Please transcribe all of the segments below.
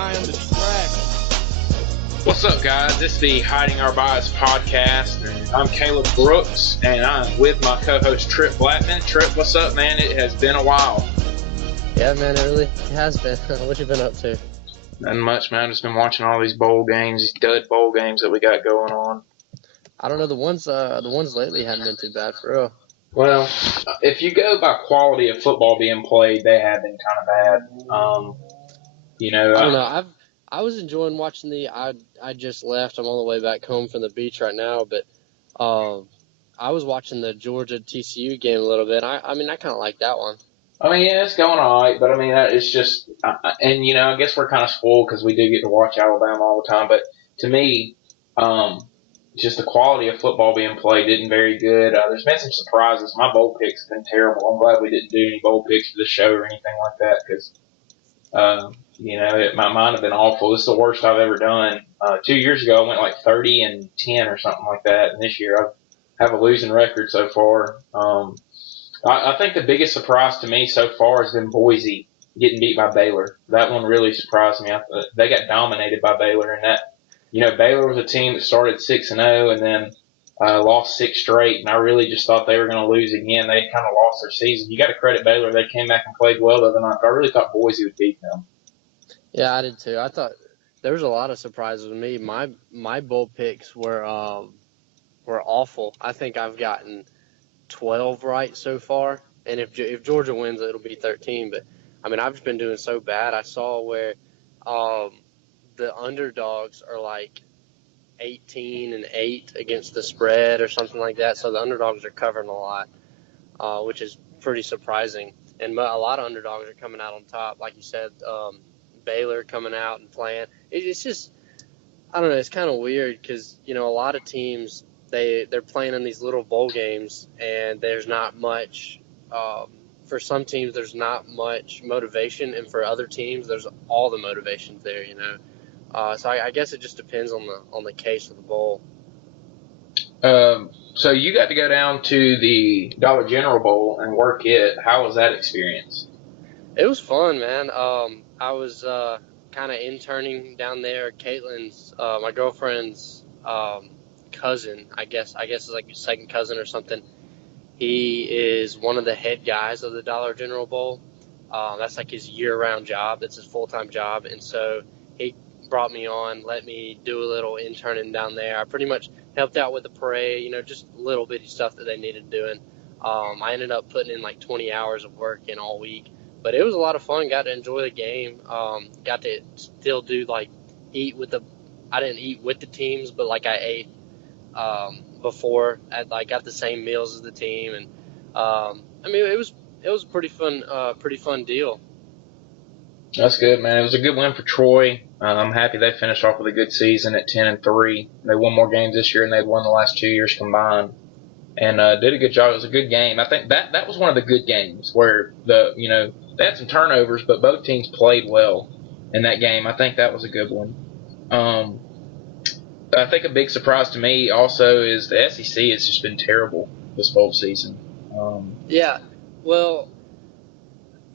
I am distracted. What's up, guys? This is the Hiding Our Bias podcast, and I'm Caleb Brooks, and I'm with my co-host Tripp Blackmon. Tripp, what's up, man? It has been a while. Yeah, man, it really has been. What you been up to? Nothing much, man. I've just been watching all these bowl games, these dud bowl games that we got going on. I don't know, the ones lately haven't been too bad, for real. Well, if you go by quality of football being played, they have been kind of bad. I don't know. I was enjoying watching I just left. I'm on the way back home from the beach right now, but I was watching the Georgia TCU game a little bit. I kind of like that one. I mean, yeah, it's going all right, but I mean, it's just, I guess we're kind of spoiled because we do get to watch Alabama all the time. But to me, just the quality of football being played isn't very good. There's been some surprises. My bowl picks have been terrible. I'm glad we didn't do any bowl picks for the show or anything like that because, my mind have been awful. This is the worst I've ever done. 2 years ago, I went like 30-10 or something like that, and this year I have a losing record so far. I think the biggest surprise to me so far has been Boise getting beat by Baylor. That one really surprised me. They got dominated by Baylor, and that, Baylor was a team that started 6-0 and then lost 6 straight, and I really just thought they were going to lose again. They kind of lost their season. You got to credit Baylor. They came back and played well the other night, but I really thought Boise would beat them. Yeah, I did too. I thought there was a lot of surprises with me. My bowl picks were awful. I think I've gotten 12 right so far, and if Georgia wins, it'll be 13. But I've just been doing so bad. I saw where the underdogs are like 18-8 against the spread or something like that. So the underdogs are covering a lot, which is pretty surprising. And a lot of underdogs are coming out on top, like you said. Baylor coming out and playing. It's just, I don't know. It's kind of weird because a lot of teams. They're playing in these little bowl games, and there's not much. For some teams, there's not much motivation, and for other teams, there's all the motivations there. So I guess it just depends on the case of the bowl. So you got to go down to the Dollar General Bowl and work it. How was that experience? It was fun, man. I was kind of interning down there. Caitlin's, my girlfriend's. Cousin, I guess is like his second cousin or something. He is one of the head guys of the Dollar General Bowl. That's like his year-round job. That's his full-time job. And so he brought me on, let me do a little interning down there. I pretty much helped out with the parade, just little bitty stuff that they needed doing. I ended up putting in like 20 hours of work in all week. But it was a lot of fun. Got to enjoy the game. Got to still do I didn't eat with the teams, but like I ate before I got the same meals as the team, and it was a pretty fun deal. That's good, man. It was a good win for Troy. I'm happy they finished off with a good season at 10-3. They won more games this year than they'd won the last 2 years combined, and did a good job. It was a good game. I think that was one of the good games where they had some turnovers, but both teams played well in that game. I think that was a good one. I think a big surprise to me also is the SEC has just been terrible this whole season. Yeah, well,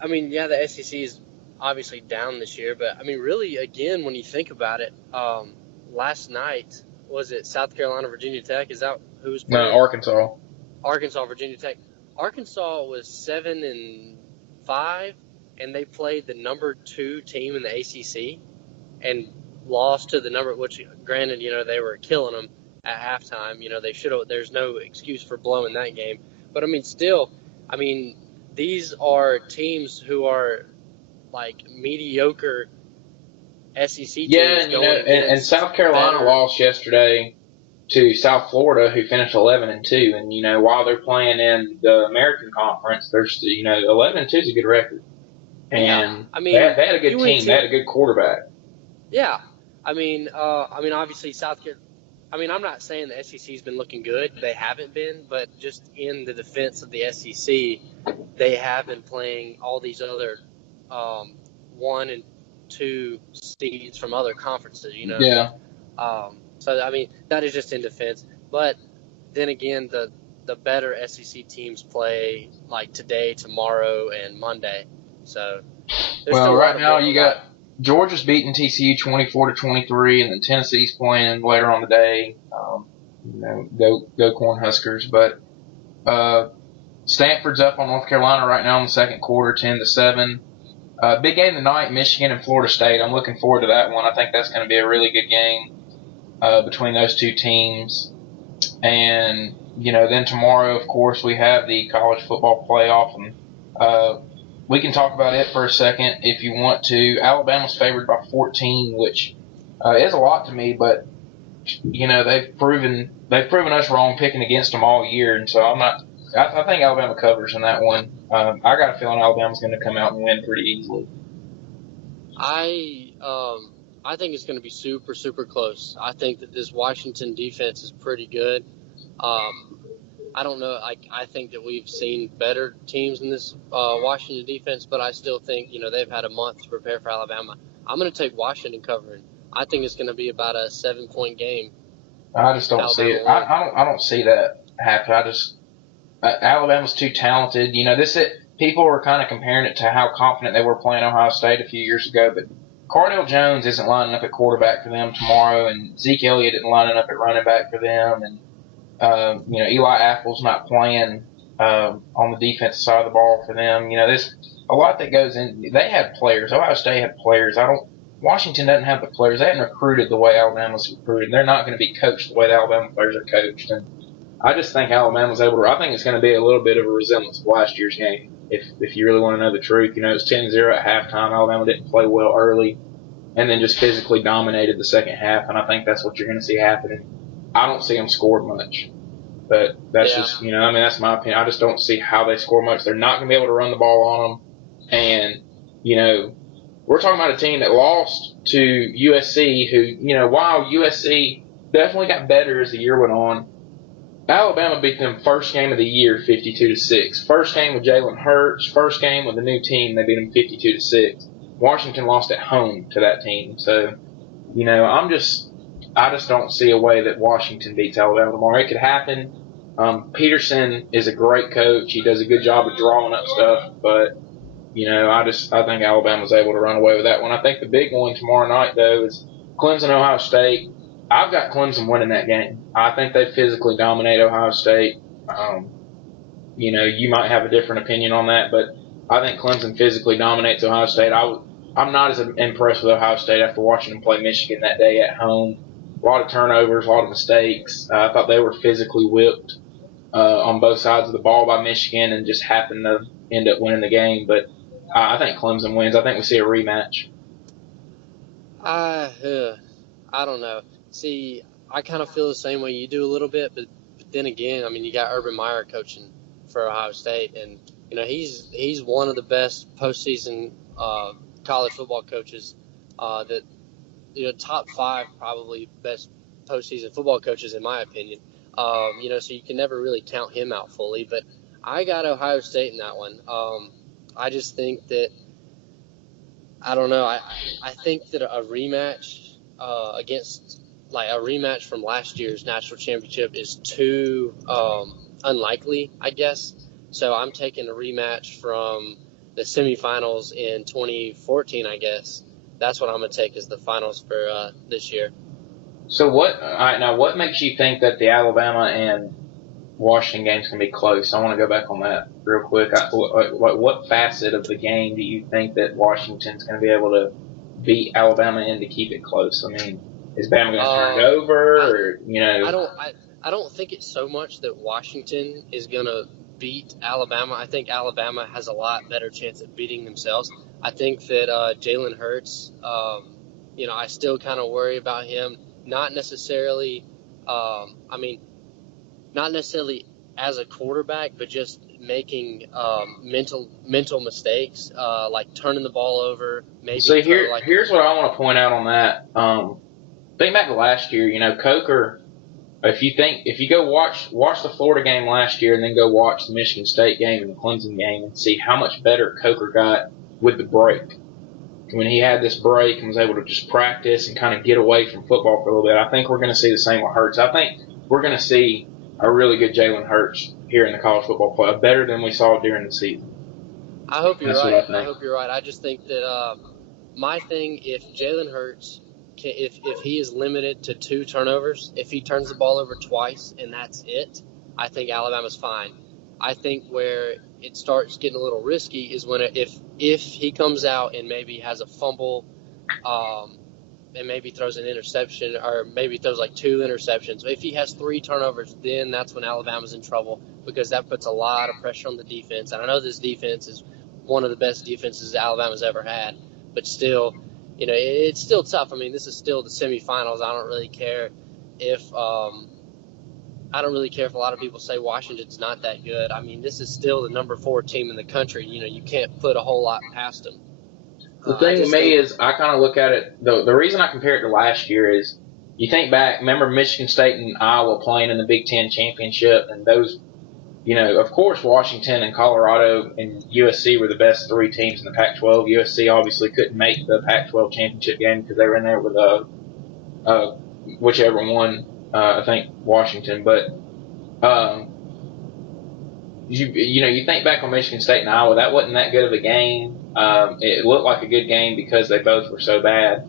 the SEC is obviously down this year, but really, again, when you think about it, last night, was it South Carolina, Virginia Tech? Is that who was playing? No, Arkansas. Arkansas, Virginia Tech. Arkansas was 7-5, and they played the number 2 team in the ACC, and lost to the number, which granted, they were killing them at halftime. They should have. There's no excuse for blowing that game. But still, these are teams who are like mediocre SEC teams. Yeah, and South Carolina lost yesterday to South Florida, who finished 11-2. And while they're playing in the American Conference, there's 11-2 is a good record. And they had a good team. They had a good quarterback. Yeah. Obviously South Carolina. I'm not saying the SEC's been looking good. They haven't been, but just in the defense of the SEC, they have been playing all these other 1 and 2 seeds from other conferences. Yeah. So that is just in defense. But then again, the better SEC teams play like today, tomorrow, and Monday. So right now you got Georgia's beating TCU 24-23, and then Tennessee's playing later on the day. Go Cornhuskers. But Stanford's up on North Carolina right now in the second quarter, 10-7. Big game tonight, Michigan and Florida State. I'm looking forward to that one. I think that's going to be a really good game between those two teams. And then tomorrow, of course, we have the college football playoff, and we can talk about it for a second if you want to. Alabama's favored by 14, which is a lot to me, but they've proven us wrong picking against them all year, and so I'm not. I think Alabama covers in that one. I got a feeling Alabama's going to come out and win pretty easily. I think it's going to be super, super close. I think that this Washington defense is pretty good. I don't know. I think that we've seen better teams in this Washington defense, but I still think they've had a month to prepare for Alabama. I'm going to take Washington covering. I think it's going to be about a 7-point game. I just don't see it. I don't see that happen. Alabama's too talented. People were kind of comparing it to how confident they were playing Ohio State a few years ago, but Cardale Jones isn't lining up at quarterback for them tomorrow, and Zeke Elliott isn't lining up at running back for them, and Eli Apple's not playing on the defensive side of the ball for them. There's a lot that goes in. They have players. Ohio State had players. Washington doesn't have the players. They haven't recruited the way Alabama's recruited. They're not going to be coached the way the Alabama players are coached. And I just think Alabama's able to. I think it's going to be a little bit of a resemblance of last year's game. If you really want to know the truth, it was 10-0 at halftime. Alabama didn't play well early, and then just physically dominated the second half. And I think that's what you're going to see happening. I don't see them score much, but that's just that's my opinion. I just don't see how they score much. They're not going to be able to run the ball on them, and we're talking about a team that lost to USC, who while USC definitely got better as the year went on, Alabama beat them first game of the year 52-6. First game with Jalen Hurts, first game with a new team, they beat them 52-6. Washington lost at home to that team, so I just don't see a way that Washington beats Alabama tomorrow. It could happen. Peterson is a great coach. He does a good job of drawing up stuff, but I think Alabama's able to run away with that one. I think the big one tomorrow night though is Clemson Ohio State. I've got Clemson winning that game. I think they physically dominate Ohio State. You might have a different opinion on that, but I think Clemson physically dominates Ohio State. I'm not as impressed with Ohio State after watching them play Michigan that day at home. A lot of turnovers, a lot of mistakes. I thought they were physically whipped on both sides of the ball by Michigan and just happened to end up winning the game. But I think Clemson wins. I think we see a rematch. I don't know. See, I kind of feel the same way you do a little bit, but then again, I mean, you got Urban Meyer coaching for Ohio State, and he's one of the best postseason college football coaches that top 5 probably best postseason football coaches in my opinion. So you can never really count him out fully, but I got Ohio State in that one. I just think that I don't know. I think that a rematch against like a rematch from last year's national championship is too unlikely, I guess. So I'm taking a rematch from the semifinals in 2014, I guess. That's what I'm going to take as the finals for this year. So what makes you think that the Alabama and Washington game's going to be close? I want to go back on that real quick. What facet of the game do you think that Washington's going to be able to beat Alabama in to keep it close? I mean, is Bama going to turn it over? I don't think it's so much that Washington is going to beat Alabama. I think Alabama has a lot better chance at beating themselves. I think that Jalen Hurts, I still kind of worry about him. Not necessarily as a quarterback, but just making mental mistakes, like turning the ball over. Maybe. So here's what I want to point out on that. Think back to last year. Coker. If you go watch the Florida game last year and then go watch the Michigan State game and the Clemson game and see how much better Coker got with the break. When he had this break and was able to just practice and kind of get away from football for a little bit, I think we're going to see the same with Hurts. I think we're going to see a really good Jalen Hurts here in the college football playoff, better than we saw during the season. I hope you're right. I hope you're right. I just think that my thing, if Jalen Hurts, if he is limited to 2 turnovers, if he turns the ball over twice and that's it, I think Alabama's fine. I think where it starts getting a little risky is when if he comes out and maybe has a fumble, and maybe throws an interception, or maybe throws like 2 interceptions. If he has 3 turnovers, then that's when Alabama's in trouble, because that puts a lot of pressure on the defense. And I know this defense is one of the best defenses Alabama's ever had, but still, it's still tough. I mean, this is still the semifinals. I don't really care if a lot of people say Washington's not that good. I mean, this is still the number 4 team in the country. You can't put a whole lot past them. The thing with me is, I kind of look at it, the reason I compare it to last year is, you think back, remember Michigan State and Iowa playing in the Big Ten championship, and those, of course Washington and Colorado and USC were the best 3 teams in the Pac-12. USC obviously couldn't make the Pac-12 championship game because they were in there with whichever one, I think Washington, but you think back on Michigan State and Iowa, that wasn't that good of a game. It looked like a good game because they both were so bad.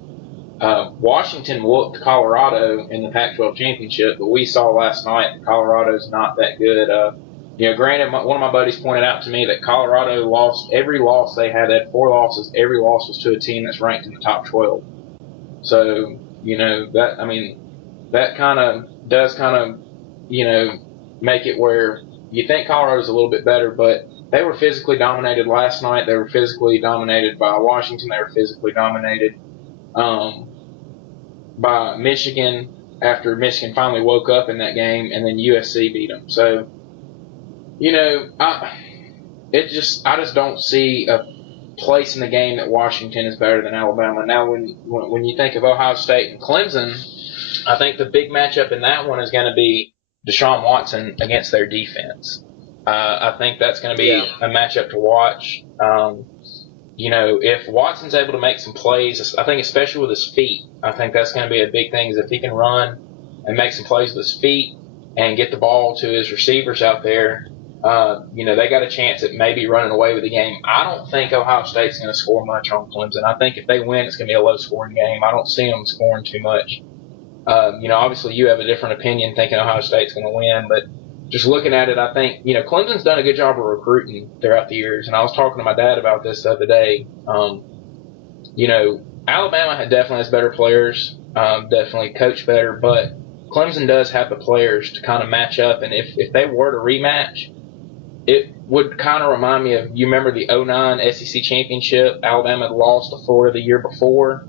Washington whooped Colorado in the Pac-12 championship, but we saw last night that Colorado's not that good. Granted, one of my buddies pointed out to me that Colorado lost every loss they had. They had 4 losses. Every loss was to a team that's ranked in the top 12. So, that kind of does make it where you think Colorado's a little bit better, but they were physically dominated last night. They were physically dominated by Washington. They were physically dominated by Michigan after Michigan finally woke up in that game, and then USC beat them. So, I just don't see a place in the game that Washington is better than Alabama. Now, when you think of Ohio State and Clemson, I think the big matchup in that one is going to be Deshaun Watson against their defense. I think that's going to be a matchup to watch. If Watson's able to make some plays, I think especially with his feet, I think that's going to be a big thing, is if he can run and make some plays with his feet and get the ball to his receivers out there, they got a chance at maybe running away with the game. I don't think Ohio State's going to score much on Clemson. I think if they win, it's going to be a low-scoring game. I don't see them scoring too much. Obviously you have a different opinion, thinking Ohio State's going to win, but just looking at it, I think, Clemson's done a good job of recruiting throughout the years, and I was talking to my dad about this the other day. Alabama definitely has better players, definitely coach better, but Clemson does have the players to kind of match up, and if they were to rematch, it would kind of remind me of, you remember the 2009 SEC Championship? Alabama had lost to Florida the year before.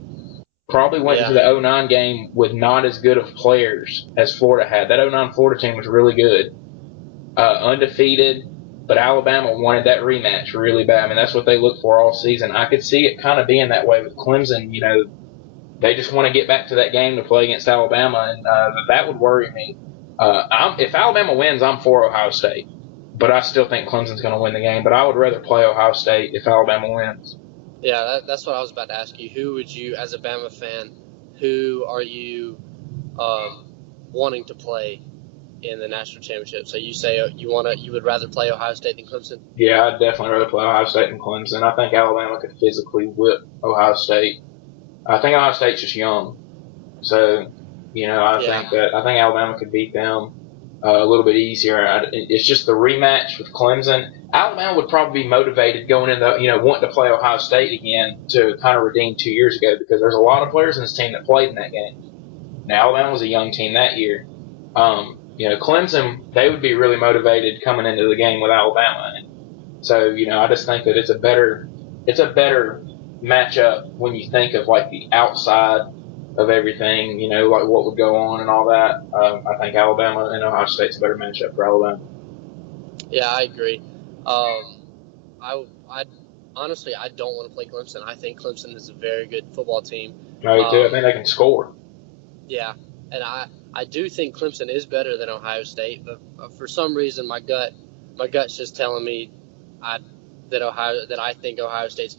Probably went into the 2009 game with not as good of players as Florida had. That 2009 Florida team was really good. Undefeated, but Alabama wanted that rematch really bad. I mean, that's what they looked for all season. I could see it kind of being that way with Clemson. They just want to get back to that game to play against Alabama, and that would worry me. If Alabama wins, I'm for Ohio State, but I still think Clemson's going to win the game. But I would rather play Ohio State if Alabama wins. Yeah, that's what I was about to ask you. Who would you, as a Bama fan, who are you wanting to play in the national championship? So you say you would rather play Ohio State than Clemson? Yeah, I'd definitely rather play Ohio State than Clemson. I think Alabama could physically whip Ohio State. I think Ohio State's just young, so I think Alabama could beat them a little bit easier. It's just the rematch with Clemson. Alabama would probably be motivated going into, wanting to play Ohio State again to kind of redeem 2 years ago, because there's a lot of players in this team that played in that game. Now, Alabama was a young team that year. Clemson, they would be really motivated coming into the game with Alabama. And so, I just think that it's a better matchup when you think of like the outside of everything, like what would go on and all that. I think Alabama and Ohio State's a better matchup for Alabama. Yeah, I agree. I honestly, I don't want to play Clemson. I think Clemson is a very good football team. I do too. I think they can score. Yeah, and I do think Clemson is better than Ohio State, but for some reason my gut's just telling me that I think Ohio State's